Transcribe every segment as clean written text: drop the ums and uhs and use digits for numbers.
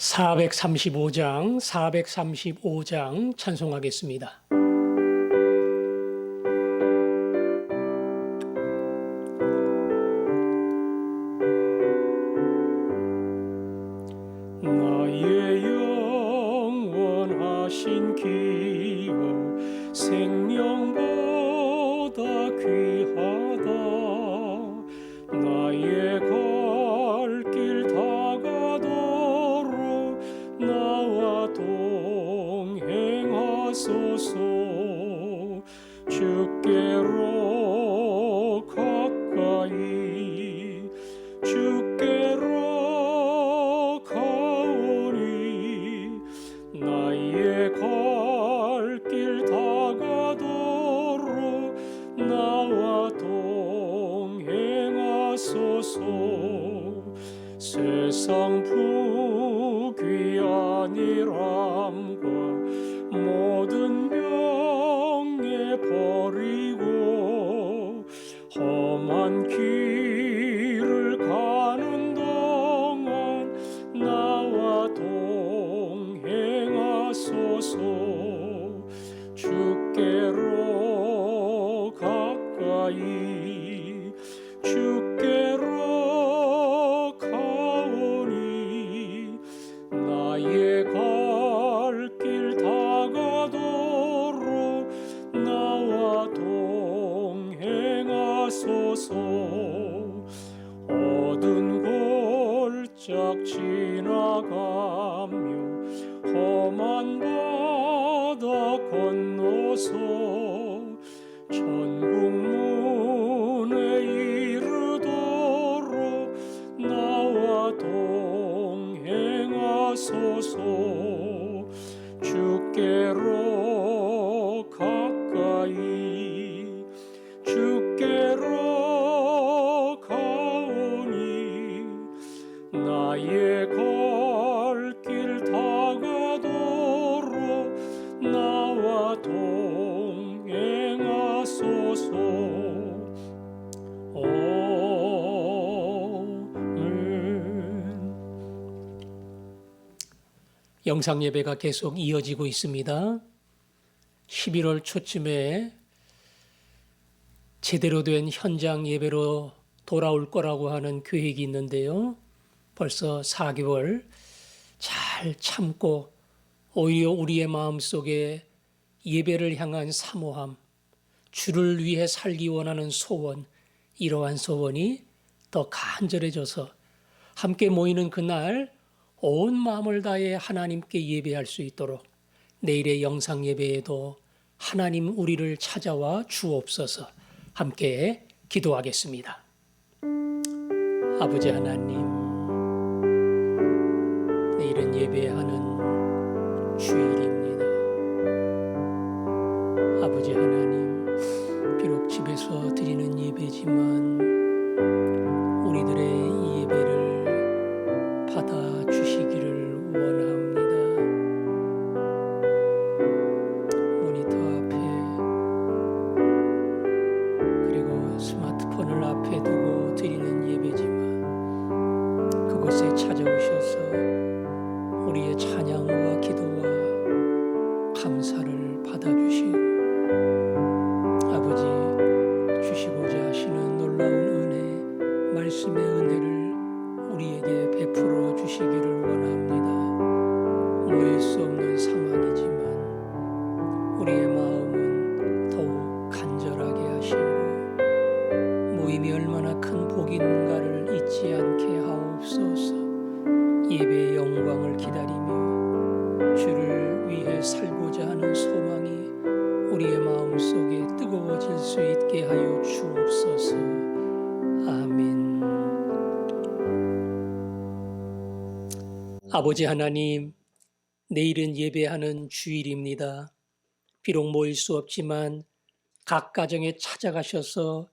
435장 찬송하겠습니다. 나의 영원하신 기여 생명보다 귀하다. 나의 갈 길 다가도록 나와 동행하소서. 주께로 가까이 주께로 가오니 나의 갈 길 다가도록 나와 동행하소서. 세상 부귀한이람과 모든 명예 버리고 험한 길을 가는 동안 나와 동행하소서. 주께로 가까이 주께로 가오니 나의 갈 길 다가도록 나와 동행하소서. 어두운 골짝 지나가며 험한 바다 건너서 천국 문에 이르도록 나와 동행하소서. 주께로 가까이 주께로 가오니 나의 갈 길 다가도록 나와 동행하소서. 영상 예배가 계속 이어지고 있습니다. 11월 초쯤에 제대로 된 현장 예배로 돌아올 거라고 하는 계획이 있는데요. 벌써 4개월 잘 참고 오히려 우리의 마음속에 예배를 향한 사모함, 주를 위해 살기 원하는 소원, 이러한 소원이 더 간절해져서 함께 모이는 그날 온 마음을 다해 하나님께 예배할 수 있도록 내일의 영상 예배에도 하나님 우리를 찾아와 주옵소서. 함께 기도하겠습니다. 아버지 하나님, 내일은 예배하는 주일입니다. 아버지 하나님, 비록 집에서 드리는 예배지만 우리들의 이 예배를 받아주시기를 원합니다. 모니터 앞에 그리고 스마트폰을 앞에 두고 드리는 예배지만 그곳에 찾아오셔서 우리의 찬양과 기도와 감사를 받아주시고 아버지 주시고자 하시는 놀라운 은혜, 말씀의 은혜를 우리에게 베풀어 주시기를 원합니다. 모일 수 없는 상황이지만 우리의 마음은 더욱 간절하게 하시고 모임이 얼마나 큰 복인가를 잊지 않게 하옵소서. 예배의 영광을 기다리며 주를 위해 살고자 하는 소망이 우리의 마음속에 뜨거워질 수 있게 하여 주옵소서. 아멘. 아버지 하나님, 내일은 예배하는 주일입니다. 비록 모일 수 없지만 각 가정에 찾아가셔서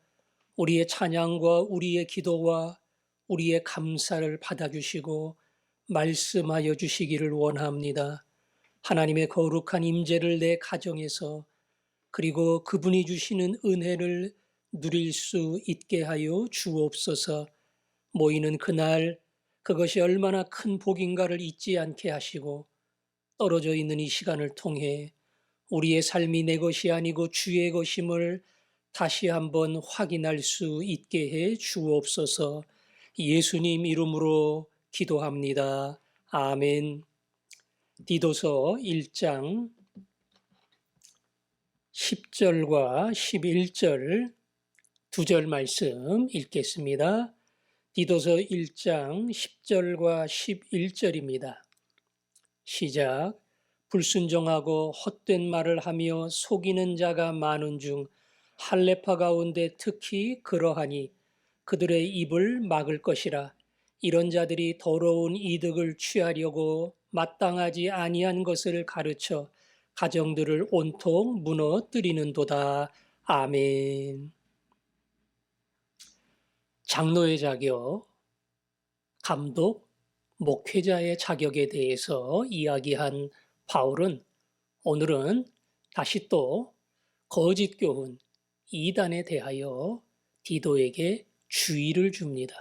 우리의 찬양과 우리의 기도와 우리의 감사를 받아주시고 말씀하여 주시기를 원합니다. 하나님의 거룩한 임재를 내 가정에서 그리고 그분이 주시는 은혜를 누릴 수 있게 하여 주옵소서. 모이는 그날 그것이 얼마나 큰 복인가를 잊지 않게 하시고 떨어져 있는 이 시간을 통해 우리의 삶이 내 것이 아니고 주의 것임을 다시 한번 확인할 수 있게 해 주옵소서. 예수님 이름으로 기도합니다. 아멘. 디도서 1장 10절과 11절 두 절 말씀 읽겠습니다. 디도서 1장 10절과 11절입니다. 시작. 불순종하고 헛된 말을 하며 속이는 자가 많은 중 할례파 가운데 특히 그러하니 그들의 입을 막을 것이라. 이런 자들이 더러운 이득을 취하려고 마땅하지 아니한 것을 가르쳐 가정들을 온통 무너뜨리는도다. 아멘. 장로의 자격, 감독, 목회자의 자격에 대해서 이야기한 바울은 오늘은 다시 또 거짓 교훈, 이단에 대하여 디도에게 주의를 줍니다.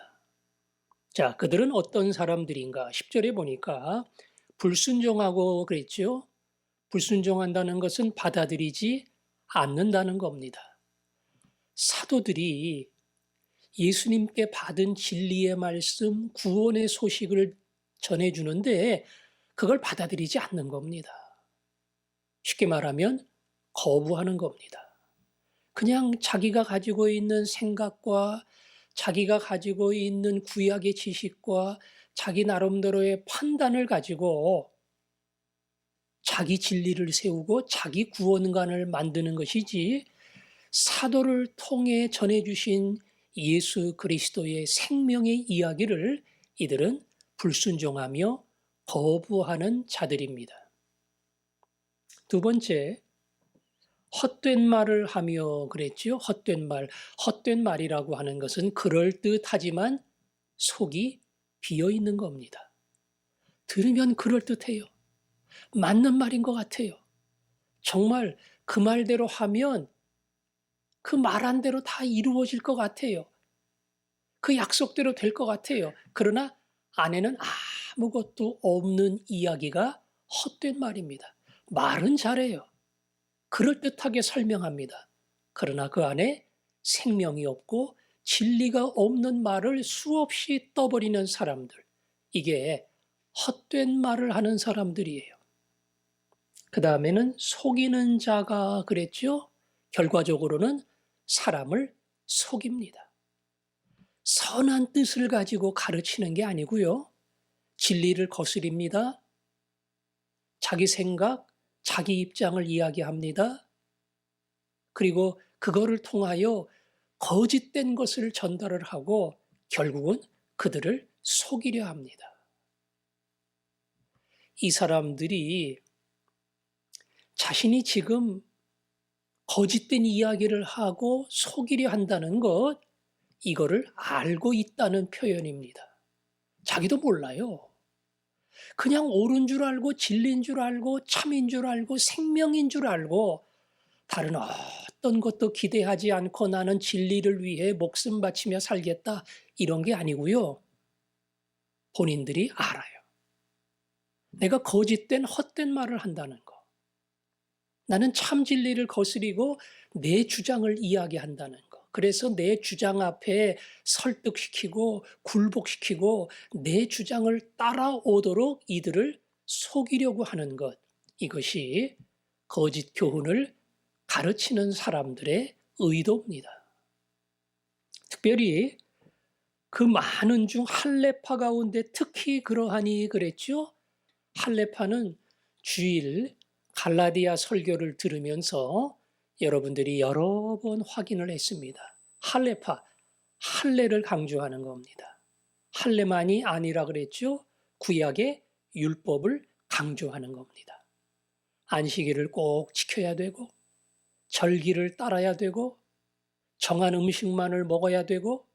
자, 그들은 어떤 사람들인가? 10절에 보니까 불순종하고 그랬죠? 불순종한다는 것은 받아들이지 않는다는 겁니다. 사도들이 예수님께 받은 진리의 말씀, 구원의 소식을 전해주는데 그걸 받아들이지 않는 겁니다. 쉽게 말하면 거부하는 겁니다. 그냥 자기가 가지고 있는 생각과 자기가 가지고 있는 구약의 지식과 자기 나름대로의 판단을 가지고 자기 진리를 세우고 자기 구원관을 만드는 것이지 사도를 통해 전해주신 예수 그리스도의 생명의 이야기를 이들은 불순종하며 거부하는 자들입니다. 두 번째, 헛된 말을 하며 그랬죠. 헛된 말. 헛된 말이라고 하는 것은 그럴듯하지만 속이 비어있는 겁니다. 들으면 그럴듯해요. 맞는 말인 것 같아요. 정말 그 말대로 하면 그 말한 대로 다 이루어질 것 같아요. 그 약속대로 될 것 같아요. 그러나 안에는 아무것도 없는 이야기가 헛된 말입니다. 말은 잘해요. 그럴듯하게 설명합니다. 그러나 그 안에 생명이 없고 진리가 없는 말을 수없이 떠버리는 사람들. 이게 헛된 말을 하는 사람들이에요. 그 다음에는 속이는 자가 그랬죠? 결과적으로는 사람을 속입니다. 선한 뜻을 가지고 가르치는 게 아니고요. 진리를 거스립니다. 자기 생각, 자기 입장을 이야기합니다. 그리고 그거를 통하여 거짓된 것을 전달을 하고 결국은 그들을 속이려 합니다. 이 사람들이 자신이 지금 거짓된 이야기를 하고 속이려 한다는 것, 이거를 알고 있다는 표현입니다. 자기도 몰라요. 그냥 옳은 줄 알고 진리인 줄 알고 참인 줄 알고 생명인 줄 알고 다른 어떤 것도 기대하지 않고 나는 진리를 위해 목숨 바치며 살겠다 이런 게 아니고요. 본인들이 알아요. 내가 거짓된 헛된 말을 한다는 거. 나는 참 진리를 거스리고 내 주장을 이야기한다는 거. 그래서 내 주장 앞에 설득시키고 굴복시키고 내 주장을 따라오도록 이들을 속이려고 하는 것. 이것이 거짓 교훈을 가르치는 사람들의 의도입니다. 특별히 그 많은 중 할례파 가운데 특히 그러하니 그랬죠. 할례파는 주일 갈라디아 설교를 들으면서 여러분들이 여러 번 확인을 했습니다. 할례파, 할례를 강조하는 겁니다. 할례만이 아니라 그랬죠. 구약의 율법을 강조하는 겁니다. 안식일을 꼭 지켜야 되고 절기를 따라야 되고 정한 음식만을 먹어야 되고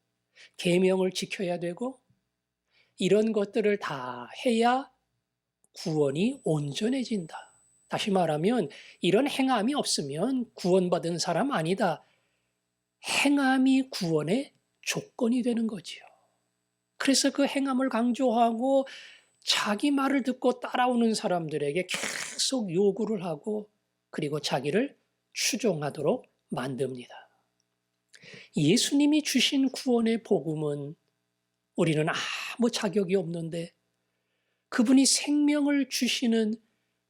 계명을 지켜야 되고 이런 것들을 다 해야 구원이 온전해진다. 다시 말하면 이런 행함이 없으면 구원받은 사람 아니다. 행함이 구원의 조건이 되는 거지요. 그래서 그 행함을 강조하고 자기 말을 듣고 따라오는 사람들에게 계속 요구를 하고 그리고 자기를 추종하도록 만듭니다. 예수님이 주신 구원의 복음은 우리는 아무 자격이 없는데 그분이 생명을 주시는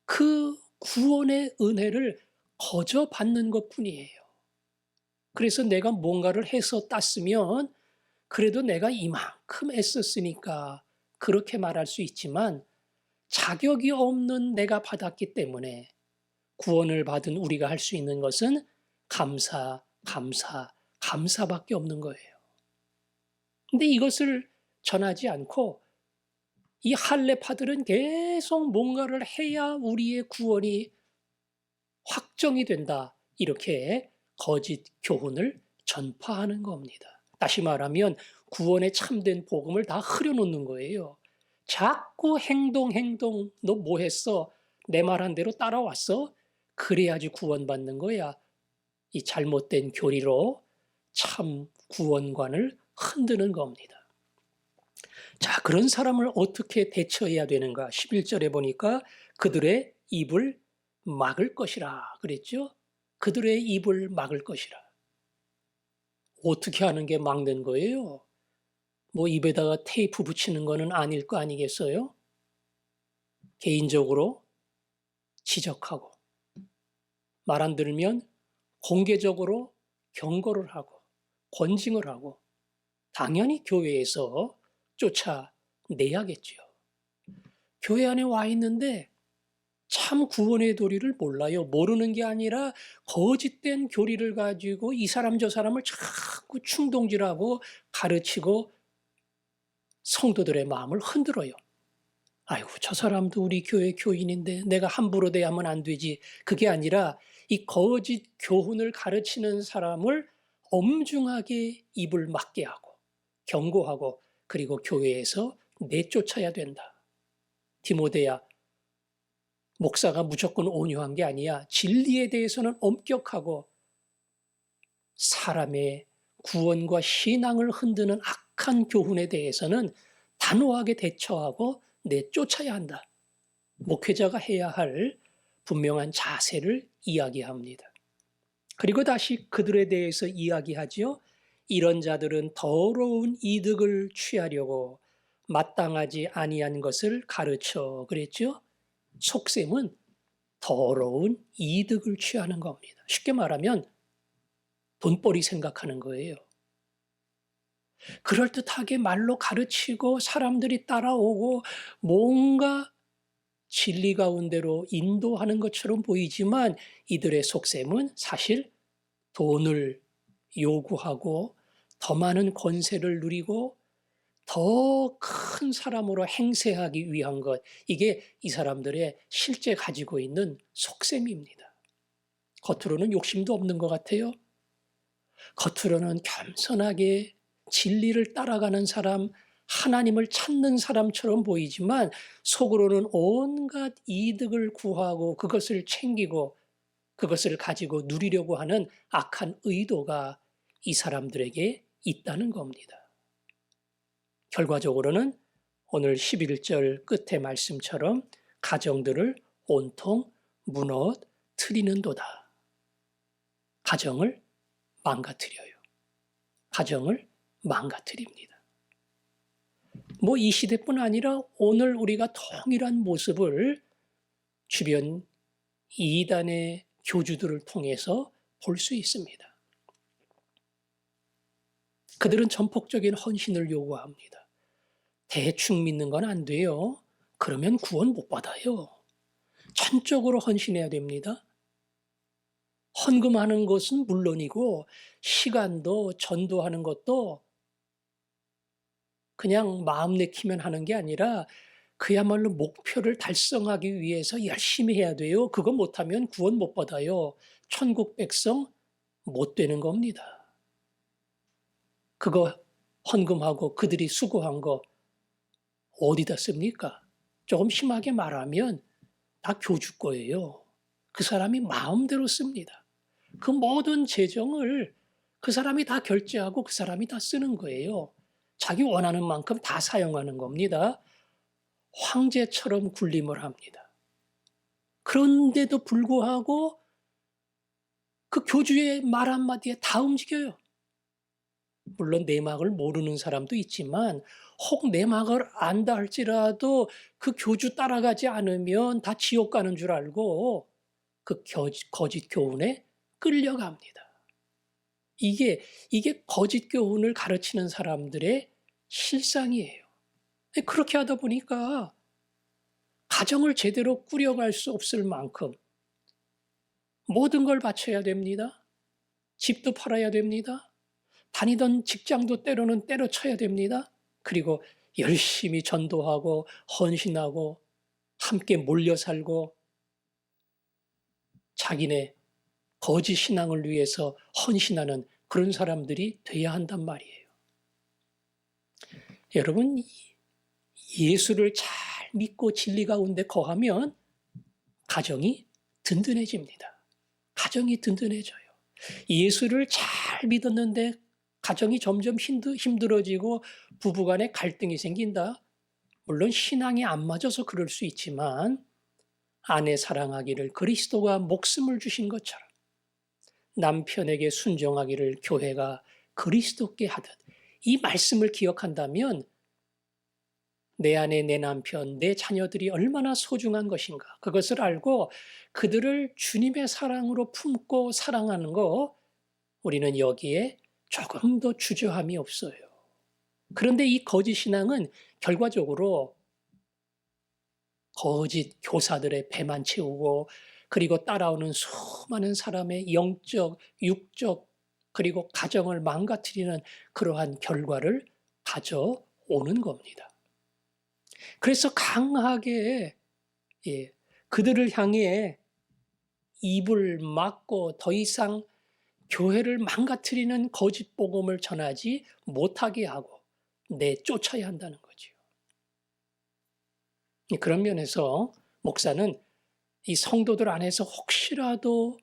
그 구원의 은혜를 거저 받는 것뿐이에요. 그래서 내가 뭔가를 해서 땄으면 그래도 내가 이만큼 애썼으니까 그렇게 말할 수 있지만 자격이 없는 내가 받았기 때문에 구원을 받은 우리가 할 수 있는 것은 감사, 감사, 감사밖에 없는 거예요. 근데 이것을 전하지 않고 이 할례파들은 계속 뭔가를 해야 우리의 구원이 확정이 된다. 이렇게 거짓 교훈을 전파하는 겁니다. 다시 말하면 구원의 참된 복음을 다 흐려놓는 거예요. 자꾸 행동, 너 뭐 했어? 내 말한 대로 따라왔어? 그래야지 구원받는 거야. 이 잘못된 교리로 참 구원관을 흔드는 겁니다. 자, 그런 사람을 어떻게 대처해야 되는가? 11절에 보니까 그들의 입을 막을 것이라 그랬죠? 그들의 입을 막을 것이라. 어떻게 하는 게 막는 거예요? 뭐 입에다가 테이프 붙이는 거는 아닐 거 아니겠어요? 개인적으로 지적하고 말 안 들으면 공개적으로 경고를 하고 권징을 하고 당연히 교회에서 쫓아내야겠지요. 교회 안에 와 있는데 참 구원의 도리를 몰라요. 모르는 게 아니라 거짓된 교리를 가지고 이 사람 저 사람을 자꾸 충동질하고 가르치고 성도들의 마음을 흔들어요. 아이고 저 사람도 우리 교회 교인인데 내가 함부로 대하면 안 되지. 그게 아니라 이 거짓 교훈을 가르치는 사람을 엄중하게 입을 막게 하고 경고하고 그리고 교회에서 내쫓아야 된다. 디모데야, 목사가 무조건 온유한 게 아니야. 진리에 대해서는 엄격하고 사람의 구원과 신앙을 흔드는 악한 교훈에 대해서는 단호하게 대처하고 내쫓아야 한다. 목회자가 해야 할 분명한 자세를 이야기합니다. 그리고 다시 그들에 대해서 이야기하지요. 이런 자들은 더러운 이득을 취하려고 마땅하지 아니한 것을 가르쳐 그랬죠. 속셈은 더러운 이득을 취하는 겁니다. 쉽게 말하면 돈벌이 생각하는 거예요. 그럴듯하게 말로 가르치고 사람들이 따라오고 뭔가 진리 가운데로 인도하는 것처럼 보이지만 이들의 속셈은 사실 돈을 요구하고 더 많은 권세를 누리고 더 큰 사람으로 행세하기 위한 것, 이게 이 사람들의 실제 가지고 있는 속셈입니다. 겉으로는 욕심도 없는 것 같아요. 겉으로는 겸손하게 진리를 따라가는 사람, 하나님을 찾는 사람처럼 보이지만 속으로는 온갖 이득을 구하고 그것을 챙기고 그것을 가지고 누리려고 하는 악한 의도가 이 사람들에게 있다는 겁니다. 결과적으로는 오늘 11절 끝의 말씀처럼 가정들을 온통 무너뜨리는도다. 가정을 망가뜨려요. 가정을 망가뜨립니다. 뭐 이 시대뿐 아니라 오늘 우리가 동일한 모습을 주변 이단의 교주들을 통해서 볼 수 있습니다. 그들은 전폭적인 헌신을 요구합니다. 대충 믿는 건 안 돼요. 그러면 구원 못 받아요. 전적으로 헌신해야 됩니다. 헌금하는 것은 물론이고 시간도 전도하는 것도 그냥 마음 내키면 하는 게 아니라 그야말로 목표를 달성하기 위해서 열심히 해야 돼요. 그거 못하면 구원 못 받아요. 천국 백성 못 되는 겁니다. 그거 헌금하고 그들이 수고한 거 어디다 씁니까? 조금 심하게 말하면 다 교주 거예요. 그 사람이 마음대로 씁니다. 그 모든 재정을 그 사람이 다 결제하고 그 사람이 다 쓰는 거예요. 자기 원하는 만큼 다 사용하는 겁니다. 황제처럼 군림을 합니다. 그런데도 불구하고 그 교주의 말 한마디에 다 움직여요. 물론 내막을 모르는 사람도 있지만 혹 내막을 안다 할지라도 그 교주 따라가지 않으면 다 지옥 가는 줄 알고 그 거짓 교훈에 끌려갑니다. 이게 거짓 교훈을 가르치는 사람들의 실상이에요. 그렇게 하다 보니까 가정을 제대로 꾸려갈 수 없을 만큼 모든 걸 바쳐야 됩니다. 집도 팔아야 됩니다. 다니던 직장도 때로는 때려쳐야 됩니다. 그리고 열심히 전도하고 헌신하고 함께 몰려 살고 자기네 거짓 신앙을 위해서 헌신하는 그런 사람들이 돼야 한단 말이에요. 여러분, 예수를 잘 믿고 진리 가운데 거하면 가정이 든든해집니다. 가정이 든든해져요. 예수를 잘 믿었는데 가정이 점점 힘들어지고 부부간에 갈등이 생긴다. 물론 신앙이 안 맞아서 그럴 수 있지만 아내 사랑하기를 그리스도가 목숨을 주신 것처럼 남편에게 순종하기를 교회가 그리스도께 하듯 이 말씀을 기억한다면 내 아내, 내 남편, 내 자녀들이 얼마나 소중한 것인가 그것을 알고 그들을 주님의 사랑으로 품고 사랑하는 거 우리는 여기에 조금도 주저함이 없어요. 그런데 이 거짓 신앙은 결과적으로 거짓 교사들의 배만 채우고 그리고 따라오는 수많은 사람의 영적, 육적 그리고 가정을 망가뜨리는 그러한 결과를 가져오는 겁니다. 그래서 강하게 그들을 향해 입을 막고 더 이상 교회를 망가뜨리는 거짓 복음을 전하지 못하게 하고 내쫓아야 한다는 거죠. 그런 면에서 목사는 이 성도들 안에서 혹시라도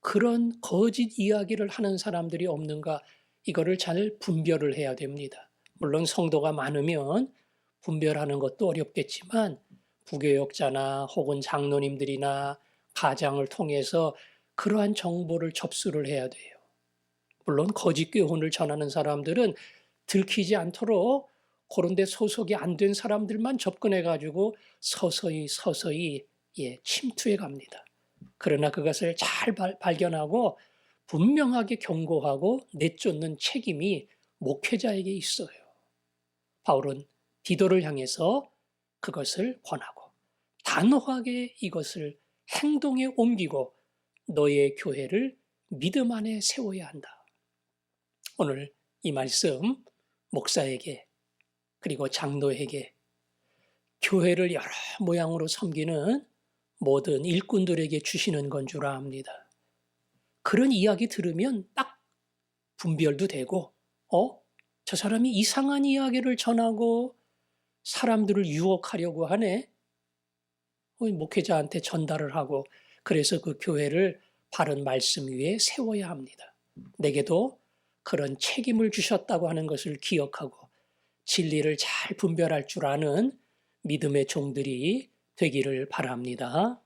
그런 거짓 이야기를 하는 사람들이 없는가 이거를 잘 분별을 해야 됩니다. 물론 성도가 많으면 분별하는 것도 어렵겠지만 부교역자나 혹은 장로님들이나 가장을 통해서 그러한 정보를 접수를 해야 돼요. 물론 거짓 교훈을 전하는 사람들은 들키지 않도록 그런 데 소속이 안 된 사람들만 접근해가지고 서서히 침투해 갑니다. 그러나 그것을 잘 발견하고 분명하게 경고하고 내쫓는 책임이 목회자에게 있어요. 바울은 디도를 향해서 그것을 권하고 단호하게 이것을 행동에 옮기고 너의 교회를 믿음 안에 세워야 한다. 오늘 이 말씀 목사에게 그리고 장로에게 교회를 여러 모양으로 섬기는 모든 일꾼들에게 주시는 건 줄 압니다. 그런 이야기 들으면 딱 분별도 되고 저 사람이 이상한 이야기를 전하고 사람들을 유혹하려고 하네. 목회자한테 전달을 하고 그래서 그 교회를 바른 말씀 위에 세워야 합니다. 내게도 그런 책임을 주셨다고 하는 것을 기억하고 진리를 잘 분별할 줄 아는 믿음의 종들이 되기를 바랍니다.